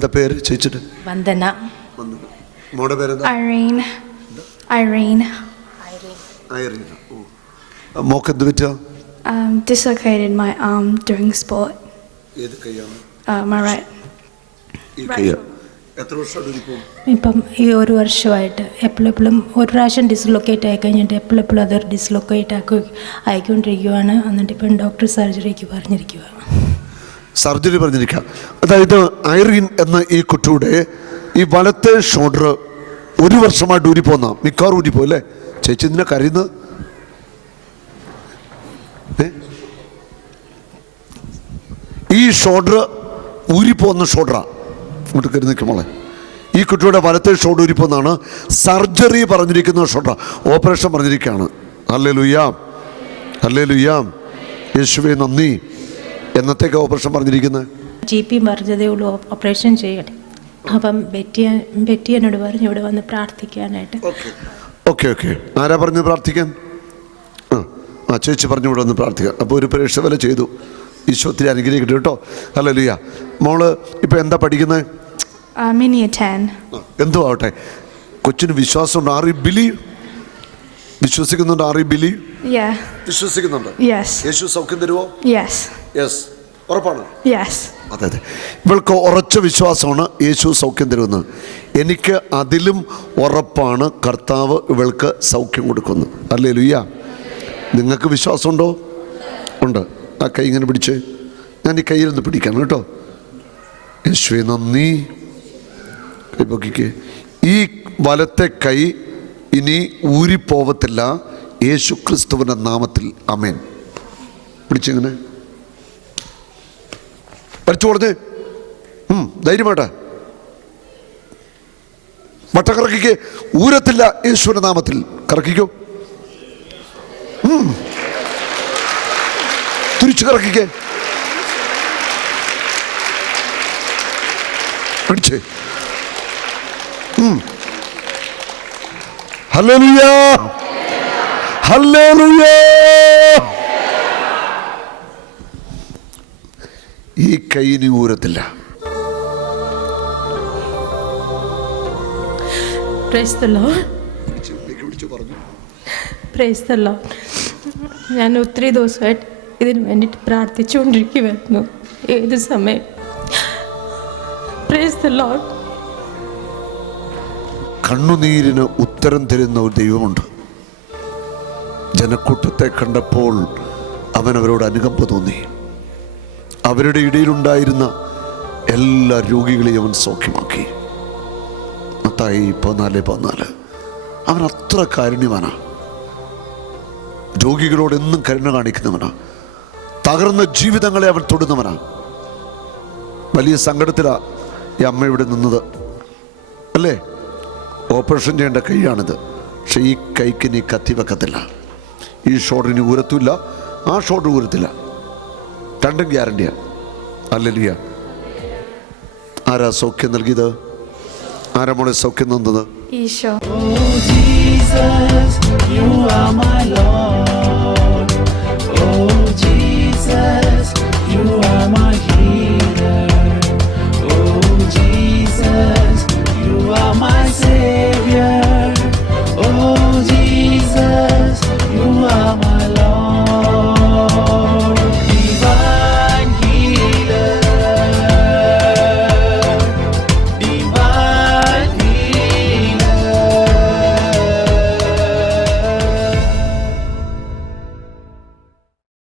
എന്താ പേര് ചേച്ചിട്ട്? വന്ദന. മോടെ പേരെന്താ? Irene. മോക്ക് എന്ത് പറ്റുക? Dislocated my arm during sport. ഏത് കൈയാണ്? My right. ഈ കൈയാ. എത്ര വർഷമായിട്ട്? ഇപ്പം ഈ ഒരു വർഷമായിട്ട് എപ്പോഴും ഒരു പ്രാവശ്യം ഡിസ്ലൊക്കേറ്റ് ആയി കഴിഞ്ഞിട്ട് എപ്പോഴും അത് ഡിസ്ലൊക്കേറ്റ് ആയിക്കൊണ്ടിരിക്കുകയാണ്. എന്നിട്ട് ഇപ്പം ഡോക്ടർ സർജറിക്ക് പറഞ്ഞിരിക്കുക. സർജറി പറഞ്ഞിരിക്കുക. അതായത് ഐറിൻ എന്ന ഈ കുട്ടിയുടെ ഈ വലത്തെ ഷോൾഡർ ഒരു വർഷമായിട്ട് ഊരിപ്പോന്ന മിക്കവാറും ഊരിപ്പോ അല്ലേ ചേച്ചി? ഇതിനെ കരയുന്നത് ഈ ഷോൾഡർ ഊരിപ്പോന്ന ഷോൾഡറാ. ഇങ്ങോട്ട് കരുതി നിൽക്കുമോളെ. ഈ കുട്ടിയുടെ വലത്തെ ഷോൾഡർ ഊരിപ്പോന്നാണ്. സർജറി പറഞ്ഞിരിക്കുന്ന ഷോൾഡർ, ഓപ്പറേഷൻ പറഞ്ഞിരിക്കുകയാണ്. ഹല്ലേലൂയ, ഹല്ലേലൂയ, യേശുവേ നന്ദി. എന്നത്തേക്ക് ഓപ്പറേഷൻ പറഞ്ഞിരിക്കുന്നത്? GP പറഞ്ഞതേ ഉള്ളൂ ഓപ്പറേഷൻ ചെയ്യട്ടെ. അപ്പം ബെറ്റി എന്നോട് പറഞ്ഞു ഇവിടെ വന്ന് പ്രാർത്ഥിക്കാനായിട്ട്. ഓക്കെ. ആരാ പറഞ്ഞു പ്രാർത്ഥിക്കാൻ? ആ ചേച്ചി പറഞ്ഞു ഇവിടെ വന്ന് പ്രാർത്ഥിക്കാം. അപ്പോൾ ഒരു പരീക്ഷ വില ചെയ്തു. ഈശോ ഒത്തിരി അനുഗ്രഹിക്കട്ടെ കേട്ടോ. ഹല്ലേലൂയ. മോള് ഇപ്പം എന്താ പഠിക്കുന്നത്? എന്തോ ആവട്ടെ, കൊച്ചിന് വിശ്വാസമുണ്ട്. Are you believe? വിശ്വസിക്കുന്നുണ്ട്? Are you believe? വിശ്വസിക്കുന്നുണ്ട്. യേശു സൗഖ്യം തരുമോ? യെസ്. ഉറപ്പാണ്? അതെ. ഇവൾക്ക് ഉറച്ച വിശ്വാസമാണ് യേശു സൗഖ്യം തരുമെന്ന്. എനിക്ക് അതിലും ഉറപ്പാണ് കർത്താവ് ഇവൾക്ക് സൗഖ്യം കൊടുക്കുന്നു. ഹല്ലേലൂയ. നിങ്ങൾക്ക് വിശ്വാസമുണ്ടോ? ഉണ്ട്. ആ കൈ ഇങ്ങനെ പിടിച്ച്, ഞാൻ ഈ കയ്യിലൊന്ന് പിടിക്കണം കേട്ടോ. യേശുവേ നന്ദി. കൈ പൊക്കിക്ക്. ഈ വലത്തെ കൈ ഇനി ഊരിപ്പോവത്തില്ല യേശു ക്രിസ്തുവിൻ്റെ നാമത്തിൽ. ആമേൻ. പിടിച്ചിങ്ങനെ വരച്ചു കൊടുത്തേ. ധൈര്യമായിട്ടാ വട്ട കറക്കിക്ക്. ഊരത്തില്ല യേശുവിൻ്റെ നാമത്തിൽ. കറക്കിക്കോ. തിരിച്ചു കറക്കിക്കേ. പിടിച്ചേ. Hallelujah, hallelujah. ഈ കൈയിന് ഊരത്തില്ല. Praise the lord. Praise the lord. ഞാൻ ഒത്തിരി ദിവസമായിട്ട് ഇതിന് വേണ്ടിയിട്ട് പ്രാർത്ഥിച്ചുകൊണ്ടിരിക്കുമായിരുന്നു. ഏത് സമയം. Price the Lord. കണ്ണുനീരിന് ഉത്തരം തരുന്ന ഒരു ദൈവമുണ്ട്. ജനക്കൂട്ടത്തെ കണ്ടപ്പോൾ അവൻ അവരോട് അനുകമ്പ തോന്നി. അവരുടെ ഇടയിലുണ്ടായിരുന്ന എല്ലാ രോഗികളെയും അവൻ സൗഖ്യമാക്കി. മത്തായി 14:14. അവൻ അത്ര കാരുണ്യവാനാ. രോഗികളോട് എന്നും കരുണ കാണിക്കുന്നവനാ. തകർന്ന ജീവിതങ്ങളെ അവൻ തൊടുന്നവനാ. വലിയ സങ്കടത്തിലാ ഈ അമ്മ ഇവിടെ നിന്നത് അല്ലേ? ഓപ്പറേഷൻ ചെയ്യേണ്ട കൈയാണിത്. പക്ഷെ ഈ കൈക്ക് നീ കത്തി വെക്കത്തില്ല. ഈ ഷോൾഡറിന് ഊരത്തില്ല, ആ ഷോൾഡർ ഊരത്തില്ല. രണ്ടും ഗ്യാരണ്ടിയാണ്. ഹല്ലേലൂയ. ആരാ സൗഖ്യം നൽകിയത്? ആരാ മോളെ സൗഖ്യം തന്നത്? ഈശോ.